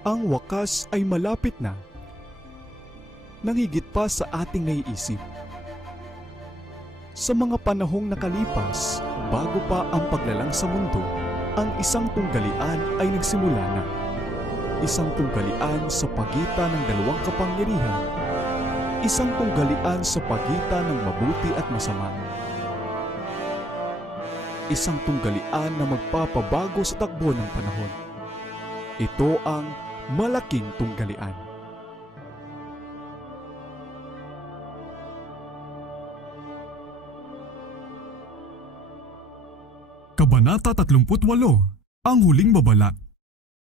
Ang wakas ay malapit na. Nang higit pa sa ating naiisip. Sa mga panahong nakalipas, bago pa ang paglalang sa mundo, ang isang tunggalian ay nagsimula na. Isang tunggalian sa pagitan ng dalawang kapangyarihan. Isang tunggalian sa pagitan ng mabuti at masama. Isang tunggalian na magpapabago sa takbo ng panahon. Ito ang malaking tunggalian. Kabanata 38, ang huling babala.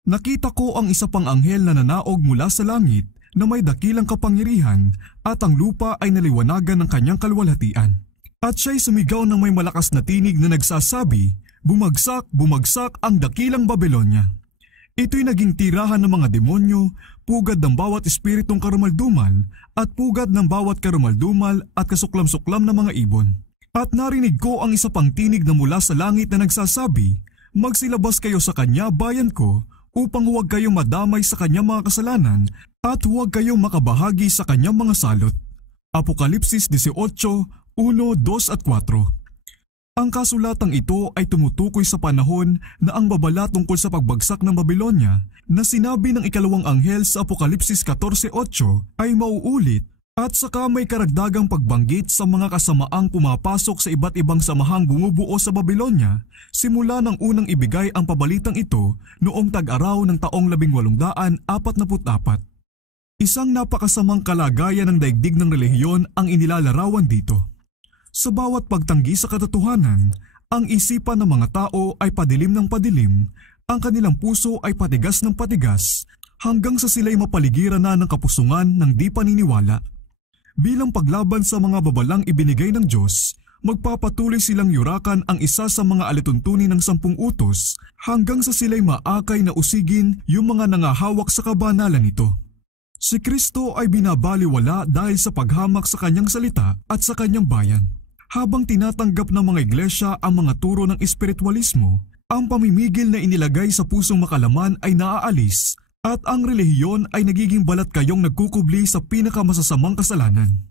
Nakita ko ang isa pang anghel na nanaog mula sa langit na may dakilang kapangyarihan at ang lupa ay naliwanagan ng kanyang kaluwalhatian. At siya'y sumigaw ng may malakas na tinig na nagsasabi, "Bumagsak, bumagsak ang dakilang Babilonya." Ito'y naging tirahan ng mga demonyo, pugad ng bawat espiritong karumaldumal at pugad ng bawat karumaldumal at kasuklam-suklam ng mga ibon. At narinig ko ang isa pang tinig na mula sa langit na nagsasabi, "Magsilabas kayo sa kanya, bayan ko, upang huwag kayong madamay sa kanyang mga kasalanan at huwag kayong makabahagi sa kanyang mga salot." Apokalipsis 18, 1, 2 at 4. Ang kasulatang ito ay tumutukoy sa panahon na ang babala tungkol sa pagbagsak ng Babilonya na sinabi ng ikalawang anghel sa Apokalipsis 14:8 ay mauulit. At saka may karagdagang pagbanggit sa mga kasamaang pumapasok sa iba't ibang samahang bumubuo sa Babilonya simula ng unang ibigay ang pabalitang ito noong tag-araw ng taong 1844. Isang napakasamang kalagayan ng daigdig ng relihiyon ang inilalarawan dito. Sa bawat pagtanggi sa katotohanan, ang isipan ng mga tao ay padilim ng padilim, ang kanilang puso ay patigas ng patigas, hanggang sa sila'y mapaligiran na ng kapusungan ng di paniniwala. Bilang paglaban sa mga babalang ibinigay ng Diyos, magpapatuloy silang yurakan ang isa sa mga alituntunin ng 10 utos hanggang sa sila'y maakay na usigin yung mga nangahawak sa kabanalan nito. Si Kristo ay binabaliwala dahil sa paghamak sa kanyang salita at sa kanyang bayan. Habang tinatanggap ng mga iglesia ang mga turo ng espiritualismo, ang pamimigil na inilagay sa pusong makalaman ay naaalis at ang relihiyon ay nagiging balat kayong nagkukubli sa pinakamasasamang kasalanan.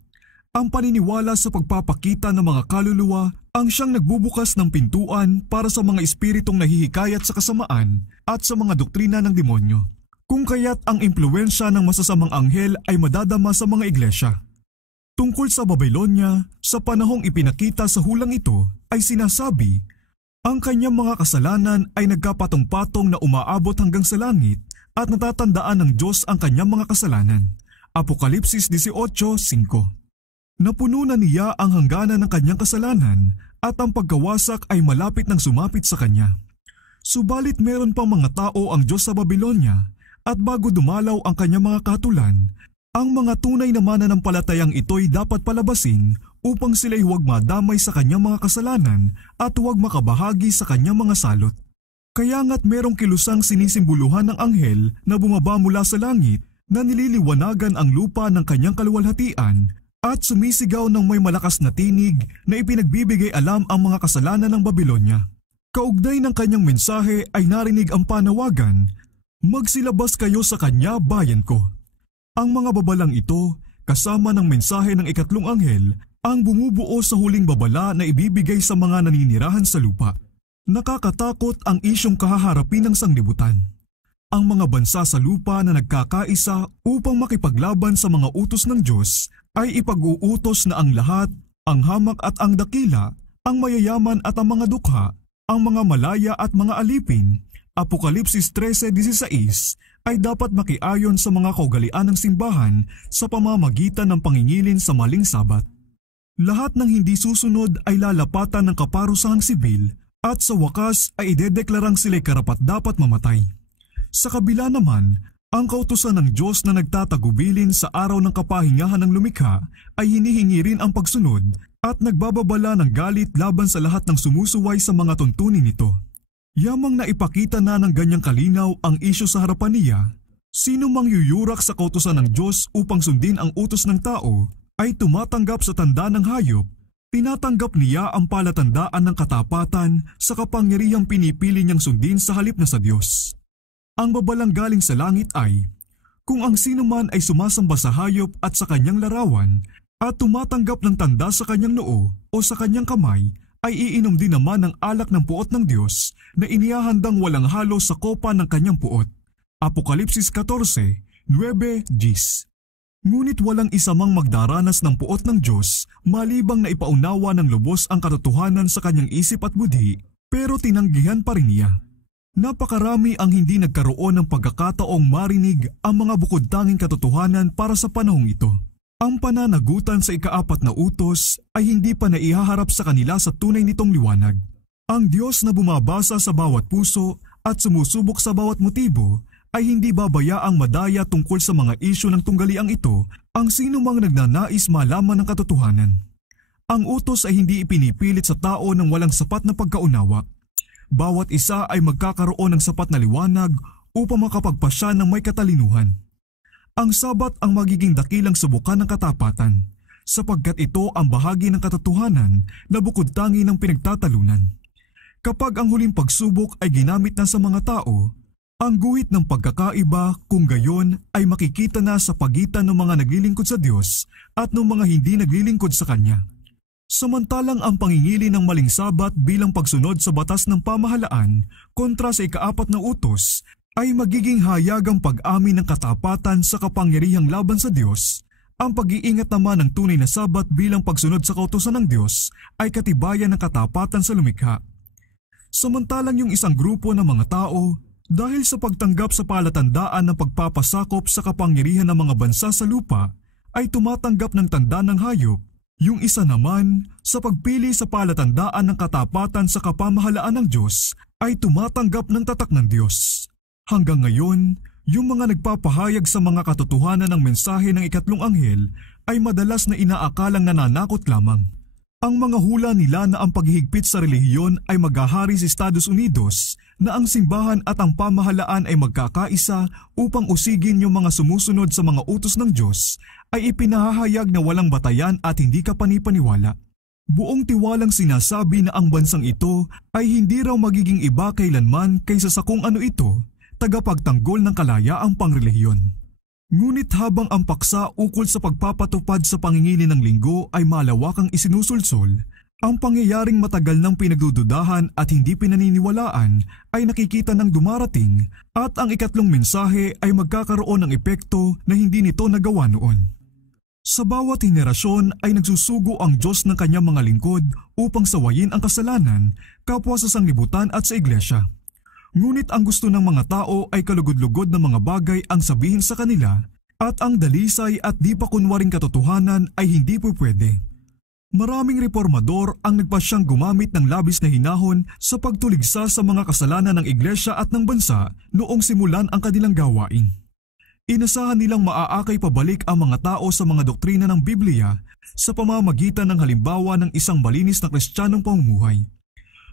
Ang paniniwala sa pagpapakita ng mga kaluluwa ang siyang nagbubukas ng pintuan para sa mga espiritong nahihikayat sa kasamaan at sa mga doktrina ng demonyo. Kung kaya't ang impluwensya ng masasamang anghel ay madadama sa mga iglesia. Tungkol sa Babilonya, sa panahong ipinakita sa hulang ito ay sinasabi, ang kanyang mga kasalanan ay nagkapatong-patong na umaabot hanggang sa langit at natatandaan ng Diyos ang kanyang mga kasalanan. Apokalipsis 18:5. Napuno na niya ang hangganan ng kanyang kasalanan at ang pagkawasak ay malapit nang sumapit sa kanya. Subalit meron pang mga tao ang Diyos sa Babilonya at bago dumalaw ang kanyang mga katulan, ang mga tunay na mananampalatayang ito'y dapat palabasin upang sila'y huwag madamay sa kanyang mga kasalanan at huwag makabahagi sa kanyang mga salot. Kaya nga't merong kilusang sinisimboluhan ng anghel na bumaba mula sa langit na nililiwanagan ang lupa ng kanyang kaluwalhatian at sumisigaw ng may malakas na tinig na ipinagbibigay alam ang mga kasalanan ng Babilonya. Kaugnay ng kanyang mensahe ay narinig ang panawagan, "Magsilabas kayo sa kanya, bayan ko." Ang mga babalang ito, kasama ng mensahe ng ikatlong anghel, ang bumubuo sa huling babala na ibibigay sa mga naninirahan sa lupa. Nakakatakot ang isyong kahaharapin ng sanglibutan. Ang mga bansa sa lupa na nagkakaisa upang makipaglaban sa mga utos ng Diyos ay ipag-uutos na ang lahat, ang hamak at ang dakila, ang mayayaman at ang mga dukha, ang mga malaya at mga alipin, Apokalipsis 13:16, ay dapat makiayon sa mga kaugalian ng simbahan sa pamamagitan ng pangingilin sa maling sabat. Lahat ng hindi susunod ay lalapatan ng kaparusahang sibil at sa wakas ay idedeklarang sila'y karapat-dapat mamatay. Sa kabila naman, ang kautusan ng Diyos na nagtatagubilin sa araw ng kapahingahan ng lumikha ay hinihingi rin ang pagsunod at nagbababala ng galit laban sa lahat ng sumusuway sa mga tuntunin nito. Yamang na ipakita na ng ganyang kalinaw ang isyu sa harapan niya, sino mang yuyurak sa kautusan ng Diyos upang sundin ang utos ng tao ay tumatanggap sa tanda ng hayop. Tinatanggap niya ang palatandaan ng katapatan sa kapangyarihang pinipili niyang sundin sa halip na sa Diyos. Ang babalang galing sa langit ay, kung ang sino man ay sumasamba sa hayop at sa kanyang larawan at tumatanggap ng tanda sa kanyang noo o sa kanyang kamay, ay iinom din naman ng alak ng puot ng Diyos na inihahandang walang halo sa kopa ng kanyang puot. Apokalipsis 14:9-10. Ngunit walang isa mang magdaranas ng puot ng Diyos malibang na ipaunawa ng lubos ang katotohanan sa kanyang isip at budhi, pero tinanggihan pa rin niya. Napakarami ang hindi nagkaroon ng pagkakataong marinig ang mga bukod-tanging katotohanan para sa panahong ito. Ang pananagutan sa ika-4 na utos ay hindi pa naihaharap sa kanila sa tunay nitong liwanag. Ang Diyos na bumabasa sa bawat puso at sumusubok sa bawat motibo ay hindi babayaang madaya tungkol sa mga isyu ng tunggaliang ito ang sino mang nagnanais malaman ng katotohanan. Ang utos ay hindi ipinipilit sa tao ng walang sapat na pagkaunawa. Bawat isa ay magkakaroon ng sapat na liwanag upang makapagpasya ng may katalinuhan. Ang Sabat ang magiging dakilang subukan ng katapatan, sapagkat ito ang bahagi ng katotohanan na bukod-tangi ng pinagtatalunan. Kapag ang huling pagsubok ay ginamit na sa mga tao, ang guhit ng pagkakaiba kung gayon ay makikita na sa pagitan ng mga naglilingkod sa Diyos at ng mga hindi naglilingkod sa Kanya. Samantalang ang pangingili ng maling sabat bilang pagsunod sa batas ng pamahalaan kontra sa ika-4 na utos ay magiging hayagang pag-amin ng katapatan sa kapangyarihang laban sa Diyos. Ang pag-iingat naman ng tunay na sabat bilang pagsunod sa kautusan ng Diyos ay katibayan ng katapatan sa lumikha. Samantalang yung isang grupo ng mga tao, dahil sa pagtanggap sa palatandaan ng pagpapasakop sa kapangyarihan ng mga bansa sa lupa, ay tumatanggap ng tanda ng hayop. Yung isa naman, sa pagpili sa palatandaan ng katapatan sa kapamahalaan ng Diyos, ay tumatanggap ng tatak ng Diyos. Hanggang ngayon, yung mga nagpapahayag sa mga katotohanan ng mensahe ng ikatlong anghel ay madalas na inaakalang nananakot lamang. Ang mga hula nila na ang paghihigpit sa relihiyon ay maghahari sa Estados Unidos, na ang simbahan at ang pamahalaan ay magkakaisa upang usigin yung mga sumusunod sa mga utos ng Diyos, ay ipinahahayag na walang batayan at hindi kapanipaniwala. Buong tiwalang sinasabi na ang bansang ito ay hindi raw magiging iba kailanman kaysa sa kung ano ito, tagapagtanggol ng kalayaang pangrelihiyon. Ngunit habang ang paksa ukol sa pagpapatupad sa pangingili ng linggo ay malawakang isinusulsol, ang pangyayaring matagal nang pinagdududahan at hindi pinaniniwalaan ay nakikita ng dumarating at ang ikatlong mensahe ay magkakaroon ng epekto na hindi nito nagawa noon. Sa bawat henerasyon ay nagsusugo ang Diyos ng kanyang mga lingkod upang sawayin ang kasalanan, kapwa sa sanglibutan at sa iglesia. Ngunit ang gusto ng mga tao ay kalugod-lugod na mga bagay ang sabihin sa kanila at ang dalisay at di pa kunwaring katotohanan ay hindi po pwede. Maraming reformador ang nagpasyang gumamit ng labis na hinahon sa pagtuligsa sa mga kasalanan ng iglesia at ng bansa noong simulan ang kanilang gawain. Inasahan nilang maaakay pabalik ang mga tao sa mga doktrina ng Biblia sa pamamagitan ng halimbawa ng isang malinis na kristyanong pamumuhay.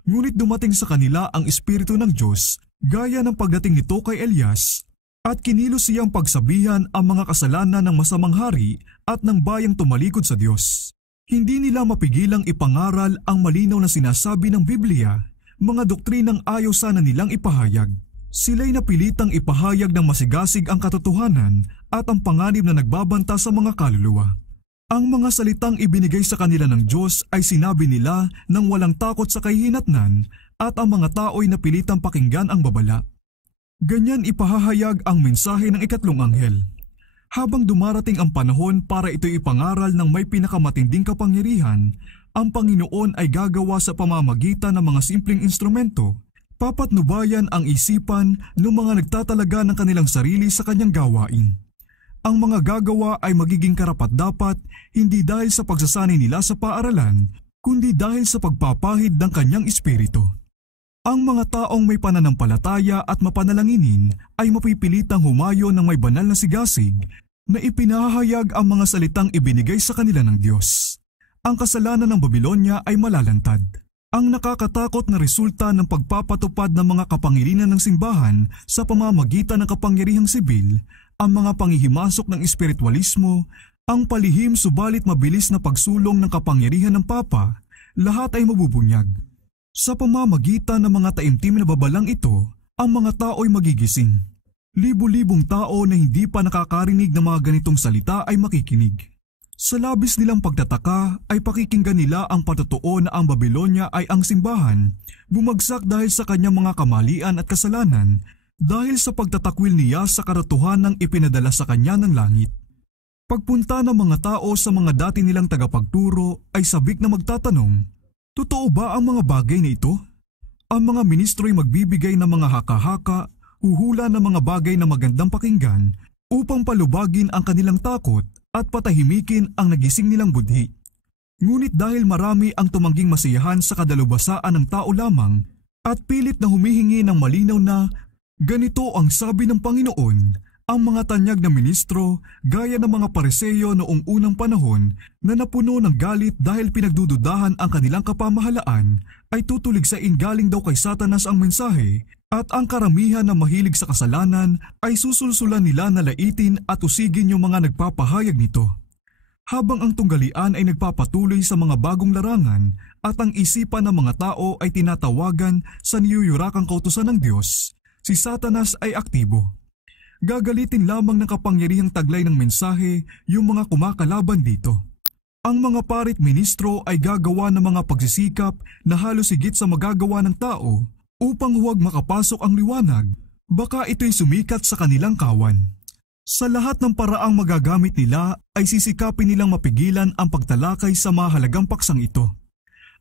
Ngunit dumating sa kanila ang Espiritu ng Diyos gaya ng pagdating nito kay Elias at kinilos siyang pagsabihan ang mga kasalanan ng masamang hari at ng bayang tumalikod sa Diyos. Hindi nila mapigilang ipangaral ang malinaw na sinasabi ng Biblia, mga doktrinang ayaw sana nilang ipahayag. Sila'y napilitang ipahayag ng masigasig ang katotohanan at ang panganib na nagbabanta sa mga kaluluwa. Ang mga salitang ibinigay sa kanila ng Diyos ay sinabi nila nang walang takot sa kahihinatnan at ang mga tao'y napilitang pakinggan ang babala. Ganyan ipahahayag ang mensahe ng ikatlong anghel. Habang dumarating ang panahon para ito'y ipangaral ng may pinakamatinding kapangyarihan, ang Panginoon ay gagawa sa pamamagitan ng mga simpleng instrumento. Papatnubayan ang isipan ng mga nagtatalaga ng kanilang sarili sa kanyang gawain. Ang mga gagawa ay magiging karapat-dapat hindi dahil sa pagsasanay nila sa paaralan, kundi dahil sa pagpapahid ng kanyang espiritu. Ang mga taong may pananampalataya at mapanalanginin ay mapipilitang humayo ng may banal na sigasig na ipinahayag ang mga salitang ibinigay sa kanila ng Diyos. Ang kasalanan ng Babilonya ay malalantad. Ang nakakatakot na resulta ng pagpapatupad ng mga kapangyarihan ng simbahan sa pamamagitan ng kapangyarihang sibil, ang mga panghihimasok ng espiritualismo, ang palihim subalit mabilis na pagsulong ng kapangyarihan ng Papa, lahat ay mabubunyag. Sa pamamagitan ng mga taimtim na babalang ito, ang mga tao'y magigising. Libo-libong tao na hindi pa nakakarinig ng mga ganitong salita ay makikinig. Sa labis nilang pagtataka ay pakikinggan nila ang patotoo na ang Babylonia ay ang simbahan, bumagsak dahil sa kanyang mga kamalian at kasalanan, dahil sa pagtatakwil niya sa katotohanang ipinadala sa kanya ng langit. Pagpunta ng mga tao sa mga dati nilang tagapagturo ay sabik na magtatanong, totoo ba ang mga bagay na ito? Ang mga ministro ay magbibigay ng mga haka-haka, huhula ng mga bagay na magandang pakinggan upang palubagin ang kanilang takot at patahimikin ang nagising nilang budhi. Ngunit dahil marami ang tumangging masiyahan sa kadalubasaan ng tao lamang at pilit na humihingi ng malinaw na ganito ang sabi ng Panginoon, ang mga tanyag na ministro gaya ng mga Pariseyo noong unang panahon na napuno ng galit dahil pinagdududahan ang kanilang kapamahalaan ay tutuligsain galing daw kay Satanas ang mensahe at ang karamihan na mahilig sa kasalanan ay susulsulan nila na laitin at usigin yung mga nagpapahayag nito. Habang ang tunggalian ay nagpapatuloy sa mga bagong larangan at ang isipan ng mga tao ay tinatawagan sa niyuyurakang kautusan ng Diyos, si Satanas ay aktibo. Gagalitin lamang ng kapangyarihang taglay ng mensahe yung mga kumakalaban dito. Ang mga parit ministro ay gagawa ng mga pagsisikap na halos higit sa magagawa ng tao upang huwag makapasok ang liwanag, baka ito'y sumikat sa kanilang kawan. Sa lahat ng paraang magagamit nila ay sisikapin nilang mapigilan ang pagtalakay sa mahalagang paksang ito.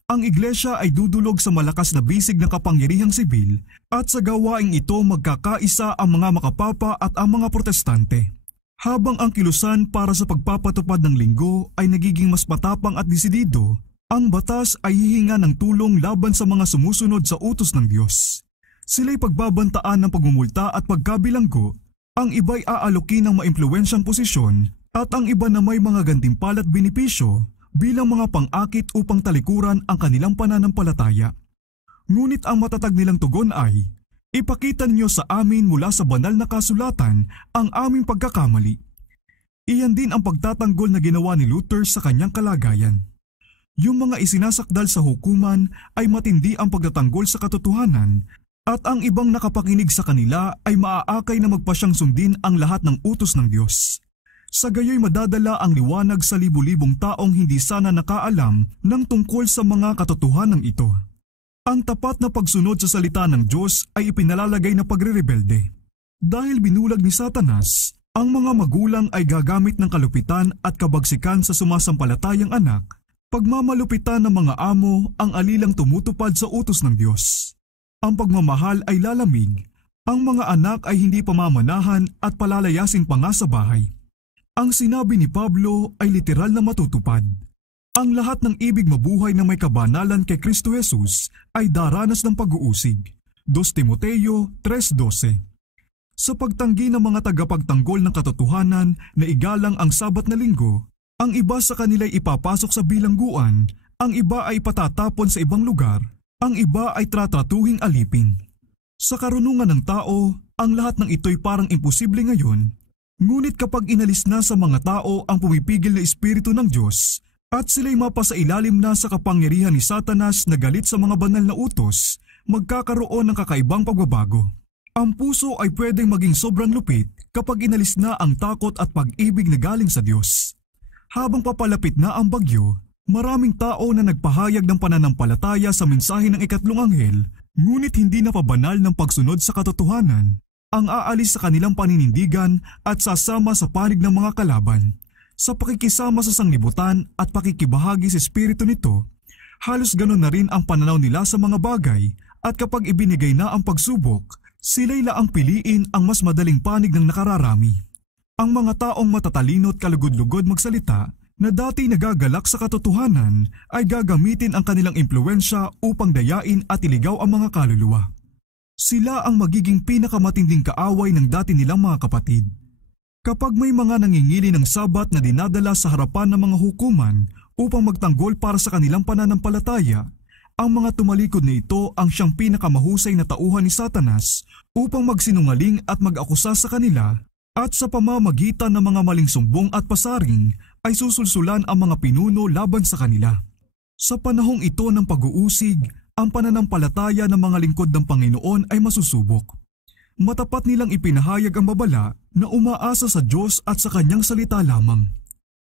Ang iglesia ay dudulog sa malakas na bisig ng kapangyarihang sibil at sa gawaing ito magkakaisa ang mga makapapa at ang mga protestante. Habang ang kilusan para sa pagpapatupad ng linggo ay nagiging mas matapang at desidido, ang batas ay hihinga ng tulong laban sa mga sumusunod sa utos ng Diyos. Sila'y pagbabantaan ng pagmumulta at pagkabilanggo, ang iba'y aalokin ng maimpluwensyang posisyon at ang iba na may mga gantimpala at benepisyo bilang mga pang-akit upang talikuran ang kanilang pananampalataya. Ngunit ang matatag nilang tugon ay, ipakita niyo sa amin mula sa banal na kasulatan ang aming pagkakamali. Iyan din ang pagtatanggol na ginawa ni Luther sa kanyang kalagayan. Yung mga isinasakdal sa hukuman ay matindi ang pagtatanggol sa katotohanan at ang ibang nakapakinig sa kanila ay maaakay na magpasyang sundin ang lahat ng utos ng Diyos. Sa gayoy madadala ang liwanag sa libu-libong taong hindi sana nakaalam ng tungkol sa mga katotohanan ito. Ang tapat na pagsunod sa salita ng Diyos ay ipinalalagay na pagrerebelde. Dahil binulag ni Satanas, ang mga magulang ay gagamit ng kalupitan at kabagsikan sa sumasampalatayang anak, pagmamalupitan ng mga amo ang alilang tumutupad sa utos ng Diyos. Ang pagmamahal ay lalamig, ang mga anak ay hindi pamamanahan at palalayasin pa nga sa bahay. Ang sinabi ni Pablo ay literal na matutupad. Ang lahat ng ibig mabuhay na may kabanalan kay Kristo Jesus ay daranas ng pag-uusig. 2 Timoteo 3:12. Sa pagtanggi ng mga tagapagtanggol ng katotohanan na igalang ang Sabat na linggo, ang iba sa kanila'y ipapasok sa bilangguan, ang iba ay patatapon sa ibang lugar, ang iba ay tratratuhing alipin. Sa karunungan ng tao, ang lahat ng ito'y parang imposible ngayon, ngunit kapag inalis na sa mga tao ang pumipigil na Espiritu ng Diyos at sila'y mapasailalim na sa kapangyarihan ni Satanas na galit sa mga banal na utos, magkakaroon ng kakaibang pagbabago. Ang puso ay pwedeng maging sobrang lupit kapag inalis na ang takot at pag-ibig na galing sa Diyos. Habang papalapit na ang bagyo, maraming tao na nagpahayag ng pananampalataya sa mensahe ng ikatlong anghel, ngunit hindi na pabanal ng pagsunod sa katotohanan, ang aalis sa kanilang paninindigan at sasama sa panig ng mga kalaban. Sa pakikisama sa sanglibutan at pakikibahagi sa espiritu nito, halos ganun na rin ang pananaw nila sa mga bagay at kapag ibinigay na ang pagsubok, sila'y laang piliin ang mas madaling panig ng nakararami. Ang mga taong matatalino at kalugod-lugod magsalita na dati nagagalak sa katotohanan ay gagamitin ang kanilang impluwensya upang dayain at iligaw ang mga kaluluwa. Sila ang magiging pinakamatinding kaaway ng dati nilang mga kapatid. Kapag may mga nangingili ng sabat na dinadala sa harapan ng mga hukuman upang magtanggol para sa kanilang pananampalataya, ang mga tumalikod na ito ang siyang pinakamahusay na tauhan ni Satanas upang magsinungaling at mag-akusa sa kanila. At sa pamamagitan ng mga maling sumbong at pasaring ay susulsulan ang mga pinuno laban sa kanila. Sa panahong ito ng pag-uusig, ang pananampalataya ng mga lingkod ng Panginoon ay masusubok. Matapat nilang ipinahayag ang babala na umaasa sa Diyos at sa kanyang salita lamang.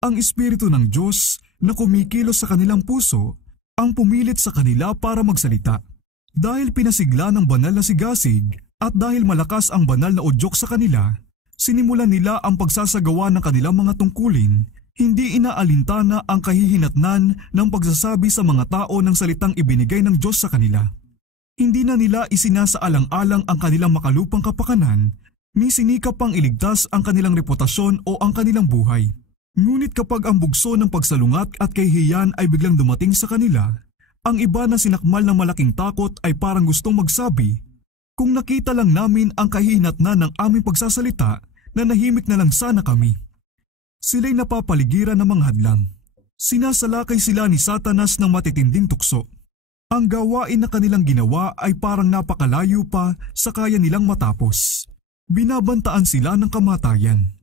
Ang Espiritu ng Diyos na kumikilos sa kanilang puso ang pumilit sa kanila para magsalita. Dahil pinasigla ng banal na sigasig at dahil malakas ang banal na udyok sa kanila, sinimulan nila ang pagsasagawa ng kanilang mga tungkulin. Hindi inaalintana ang kahihinatnan ng pagsasabi sa mga tao ng salitang ibinigay ng Diyos sa kanila. Hindi na nila isinasaalang-alang ang kanilang makalupang kapakanan, ni sinikap pang iligtas ang kanilang reputasyon o ang kanilang buhay. Ngunit kapag ang bugso ng pagsalungat at kahihiyan ay biglang dumating sa kanila, ang iba na sinakmal ng malaking takot ay parang gustong magsabi, "Kung nakita lang namin ang kahihinatnan ng aming pagsasalita, na nahimik na lang sana kami." Sila'y napapaligiran ng mga hadlang. Sinasalakay sila ni Satanas ng matitinding tukso. Ang gawain na kanilang ginawa ay parang napakalayo pa sa kaya nilang matapos. Binabantaan sila ng kamatayan.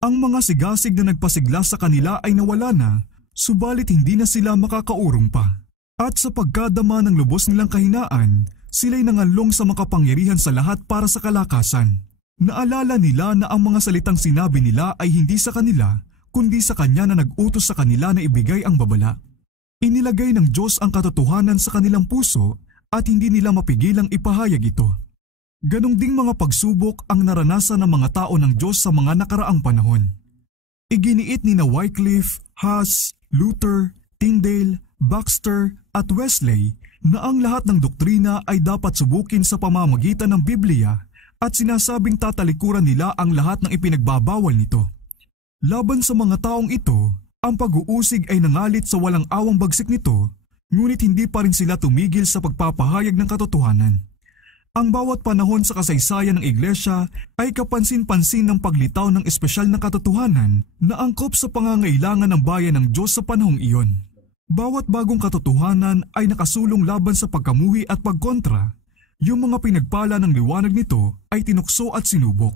Ang mga sigasig na nagpasigla sa kanila ay nawala na, subalit hindi na sila makakaurong pa. At sa pagkadama ng lubos nilang kahinaan, sila'y nangalong sa makapangyarihan sa lahat para sa kalakasan. Naalala nila na ang mga salitang sinabi nila ay hindi sa kanila, kundi sa Kanya na nag-utos sa kanila na ibigay ang babala. Inilagay ng Diyos ang katotohanan sa kanilang puso at hindi nila mapigilang ipahayag ito. Ganong ding mga pagsubok ang naranasan ng mga tao ng Diyos sa mga nakaraang panahon. Iginiit ni na Wycliffe, Huss, Luther, Tyndale, Baxter at Wesley na ang lahat ng doktrina ay dapat subukin sa pamamagitan ng Biblia at sinasabing tatalikuran nila ang lahat ng ipinagbabawal nito. Laban sa mga taong ito, ang pag-uusig ay nangalit sa walang awang bagsik nito, ngunit hindi pa rin sila tumigil sa pagpapahayag ng katotohanan. Ang bawat panahon sa kasaysayan ng Iglesia ay kapansin-pansin ng paglitaw ng espesyal na katotohanan na angkop sa pangangailangan ng bayan ng Diyos sa panahong iyon. Bawat bagong katotohanan ay nakasulong laban sa pagkamuhi at pagkontra. Yung mga pinagpala ng liwanag nito ay tinukso at sinubok.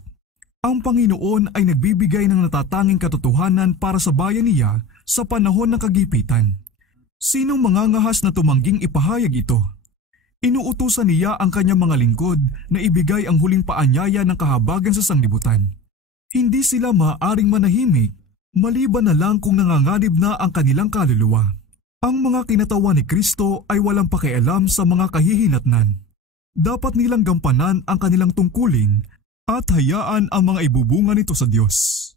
Ang Panginoon ay nagbibigay ng natatanging katotohanan para sa bayan niya sa panahon ng kagipitan. Sinong mangangahas na tumangging ipahayag ito? Inuutusan niya ang kanyang mga lingkod na ibigay ang huling paanyaya ng kahabagan sa sanglibutan. Hindi sila maaaring manahimik, maliban na lang kung nanganganib na ang kanilang kaluluwa. Ang mga kinatawan ni Kristo ay walang pakialam sa mga kahihinatnan. Dapat nilang gampanan ang kanilang tungkulin at hayaan ang mga ibubunga nito sa Diyos.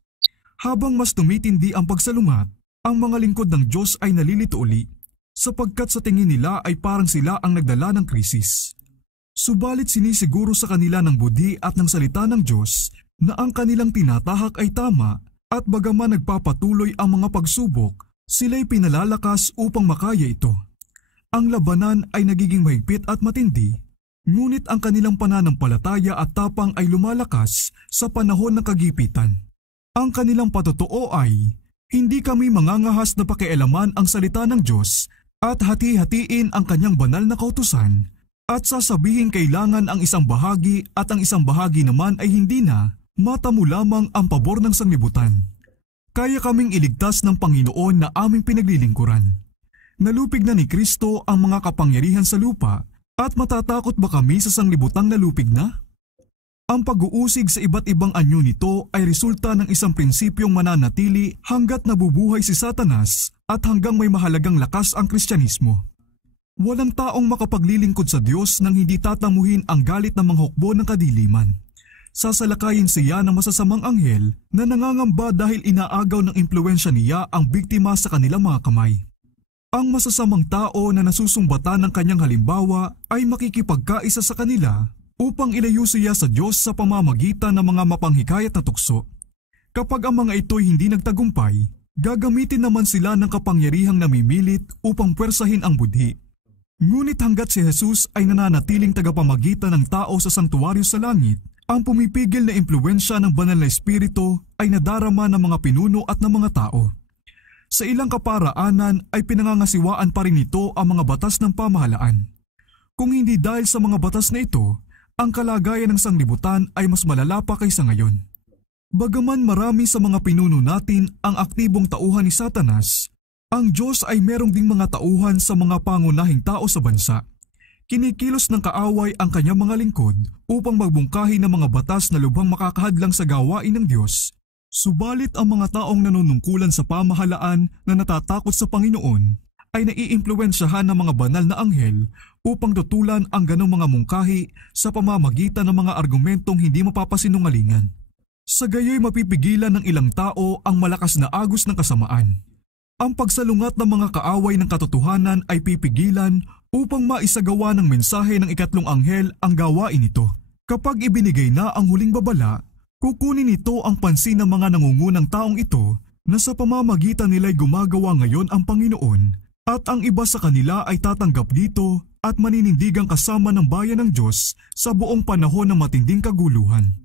Habang mas tumitindi ang pagsalungat, ang mga lingkod ng Diyos ay nalilito uli, sapagkat sa tingin nila ay parang sila ang nagdala ng krisis. Subalit sinisiguro sa kanila ng budhi at ng salita ng Diyos na ang kanilang tinatahak ay tama at bagaman nagpapatuloy ang mga pagsubok, sila'y pinalalakas upang makaya ito. Ang labanan ay nagiging mahigpit at matindi, ngunit ang kanilang pananampalataya at tapang ay lumalakas sa panahon ng kagipitan. Ang kanilang patotoo ay, hindi kami mangangahas na pakialaman ang salita ng Diyos at hati-hatiin ang kanyang banal na kautusan at sasabihin kailangan ang isang bahagi at ang isang bahagi naman ay hindi na, matamo lamang ang pabor ng sanglibutan. Kaya kaming iligtas ng Panginoon na aming pinaglilingkuran. Nalupig na ni Kristo ang mga kapangyarihan sa lupa at matatakot ba kami sa sanglibutang nalupig na? Ang pag-uusig sa iba't ibang anyo nito ay resulta ng isang prinsipyong mananatili hanggat nabubuhay si Satanas at hanggang may mahalagang lakas ang Kristyanismo. Walang taong makapaglilingkod sa Diyos nang hindi tatamuhin ang galit ng mga hukbo ng kadiliman. Sasalakayin siya ng masasamang anghel na nangangamba dahil inaagaw ng impluensya niya ang biktima sa kanilang mga kamay. Ang masasamang tao na nasusumbatan ng kanyang halimbawa ay makikipagkaisa sa kanila upang ilayo siya sa Diyos sa pamamagitan ng mga mapanghikayat na tukso. Kapag ang mga ito'y hindi nagtagumpay, gagamitin naman sila ng kapangyarihang namimilit upang pwersahin ang budhi. Ngunit hanggat si Jesus ay nananatiling tagapamagitan ng tao sa santuwaryo sa langit, ang pumipigil na impluensya ng banal na espiritu ay nadarama ng mga pinuno at ng mga tao. Sa ilang kaparaanan ay pinangangasiwaan pa rin ito ang mga batas ng pamahalaan. Kung hindi dahil sa mga batas na ito, ang kalagayan ng sanglibutan ay mas malala pa kaysa ngayon. Bagaman marami sa mga pinuno natin ang aktibong tauhan ni Satanas, ang Diyos ay merong ding mga tauhan sa mga pangunahing tao sa bansa. Kinikilos ng kaaway ang kanyang mga lingkod upang magbungkahi ng mga batas na lubhang makakahadlang sa gawain ng Diyos. Subalit ang mga taong nanunungkulan sa pamahalaan na natatakot sa Panginoon ay naiimpluwensyahan ng mga banal na anghel upang tutulan ang ganong mga mungkahi sa pamamagitan ng mga argumentong hindi mapapasinungalingan. Sa gayoy mapipigilan ng ilang tao ang malakas na agos ng kasamaan. Ang pagsalungat ng mga kaaway ng katotohanan ay pipigilan upang maisagawa ng mensahe ng ikatlong anghel ang gawain nito. Kapag ibinigay na ang huling babala, kukunin nito ang pansin ng mga nangungunang taong ito na sa pamamagitan nila'y gumagawa ngayon ang Panginoon at ang iba sa kanila ay tatanggap dito at maninindigang kasama ng bayan ng Diyos sa buong panahon ng matinding kaguluhan.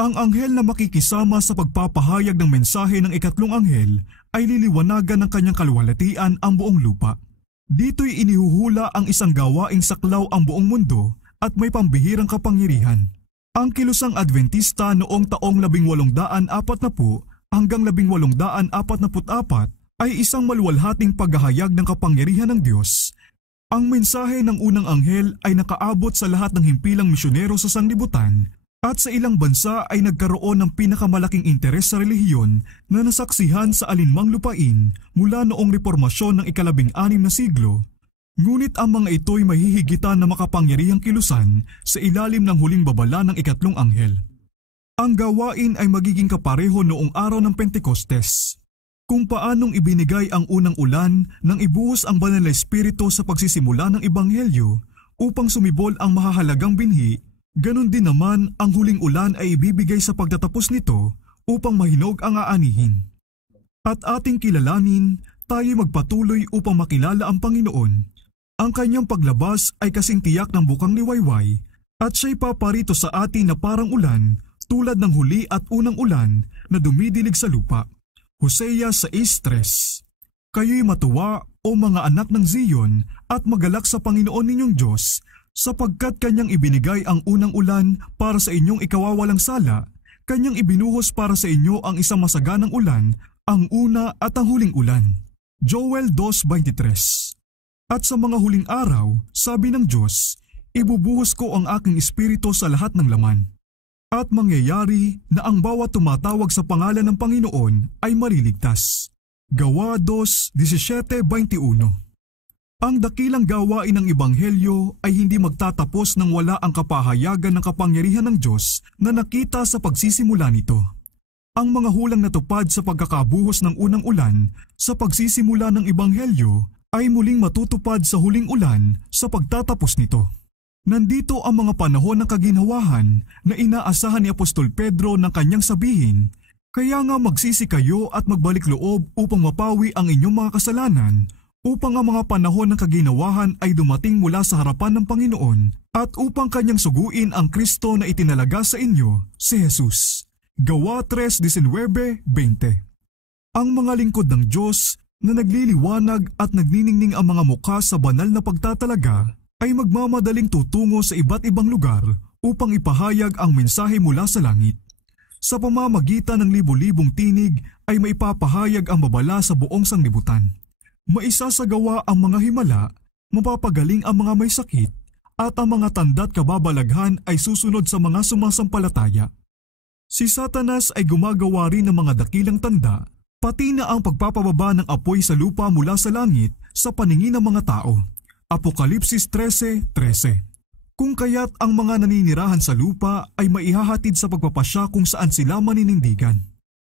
Ang anghel na makikisama sa pagpapahayag ng mensahe ng ikatlong anghel ay liliwanagan ng kanyang kaluwalhatian ang buong lupa. Dito'y inihuhula ang isang gawaing saklaw ang buong mundo at may pambihirang kapangyarihan. Ang kilusang Adventista noong taong 1840 hanggang 1844 ay isang maluwalhating paghahayag ng kapangyarihan ng Diyos. Ang mensahe ng unang anghel ay nakaabot sa lahat ng himpilang misyonero sa sanglibutan at sa ilang bansa ay nagkaroon ng pinakamalaking interes sa relihiyon na nasaksihan sa alinmang lupain mula noong reformasyon ng ika-16 na siglo. Ngunit ang mga ito'y mahihigitan na makapangyarihang kilusan sa ilalim ng huling babala ng ikatlong anghel. Ang gawain ay magiging kapareho noong araw ng Pentecostes. Kung paanong ibinigay ang unang ulan nang ibuhos ang banal na espiritu sa pagsisimula ng ebanghelyo upang sumibol ang mahahalagang binhi, ganon din naman ang huling ulan ay ibibigay sa pagtatapos nito upang mahinog ang aanihin. At ating kilalanin, tayo magpatuloy upang makilala ang Panginoon. Ang kanyang paglabas ay kasing tiyak ng bukang liwayway at siya'y paparito sa atin na parang ulan tulad ng huli at unang ulan na dumidilig sa lupa. Hosea 6:3. Kayo'y matuwa o mga anak ng Zion at magalak sa Panginoon ninyong Diyos, sapagkat kanyang ibinigay ang unang ulan para sa inyong ikawawalang sala, kanyang ibinuhos para sa inyo ang isang masaganang ulan, ang una at ang huling ulan. Joel 2:23. At sa mga huling araw, sabi ng Diyos, ibubuhos ko ang aking espiritu sa lahat ng laman. At mangyayari na ang bawat tumatawag sa pangalan ng Panginoon ay mariligtas. Gawa 2:17-21. Ang dakilang gawain ng Ebanghelyo ay hindi magtatapos nang wala ang kapahayagan ng kapangyarihan ng Diyos na nakita sa pagsisimula nito. Ang mga hulang natupad sa pagkakabuhos ng unang ulan sa pagsisimula ng Ebanghelyo ay muling matutupad sa huling ulan sa pagtatapos nito. Nandito ang mga panahon ng kaginhawahan na inaasahan ni Apostol Pedro ng kanyang sabihin, kaya nga magsisi kayo at magbalik loob upang mapawi ang inyong mga kasalanan, upang ang mga panahon ng kaginhawahan ay dumating mula sa harapan ng Panginoon at upang kanyang suguin ang Kristo na itinalaga sa inyo, si Jesus. Gawa 3:19-20. Ang mga lingkod ng Diyos na nagliliwanag at nagniningning ang mga mukha sa banal na pagtatalaga ay magmamadaling tutungo sa iba't ibang lugar upang ipahayag ang mensahe mula sa langit. Sa pamamagitan ng libu-libong tinig ay maipapahayag ang babala sa buong sanglibutan. Maisasagawa ang mga himala, mapapagaling ang mga may sakit, at ang mga tanda't kababalaghan ay susunod sa mga sumasampalataya. Si Satanas ay gumagawa rin ng mga dakilang tanda, pati na ang pagpapababa ng apoy sa lupa mula sa langit sa paningin ng mga tao. Apokalipsis 13:13. Kung kaya't ang mga naninirahan sa lupa ay maihahatid sa pagpapasya kung saan sila maninindigan.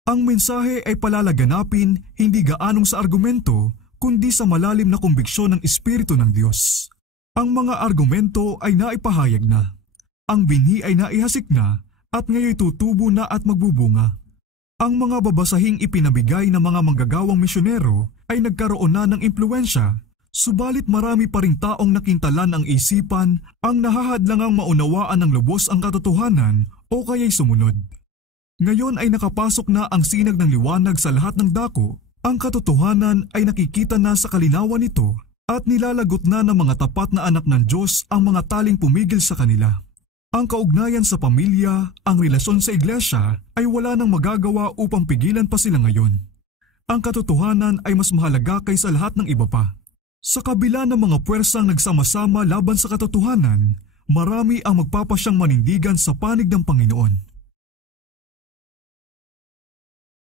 Ang mensahe ay palalaganapin hindi gaanong sa argumento, kundi sa malalim na kumbiksyon ng Espiritu ng Diyos. Ang mga argumento ay naipahayag na. Ang binhi ay naihasik na at ngayon tutubo na at magbubunga. Ang mga babasahing ipinabigay ng mga manggagawang misyonero ay nagkaroon na ng impluwensya. Subalit marami pa ring taong nakintalan ang isipan ang nahahadlangang maunawaan ng lubos ang katotohanan o kaya'y sumunod. Ngayon ay nakapasok na ang sinag ng liwanag sa lahat ng dako, ang katotohanan ay nakikita na sa kalinawan nito at nilalagot na ng mga tapat na anak ng Diyos ang mga taling pumigil sa kanila. Ang kaugnayan sa pamilya, ang relasyon sa iglesia ay wala nang magagawa upang pigilan pa sila ngayon. Ang katotohanan ay mas mahalaga kaysa lahat ng iba pa. Sa kabila ng mga puwersang nagsama-sama laban sa katotohanan, marami ang magpapasyang manindigan sa panig ng Panginoon.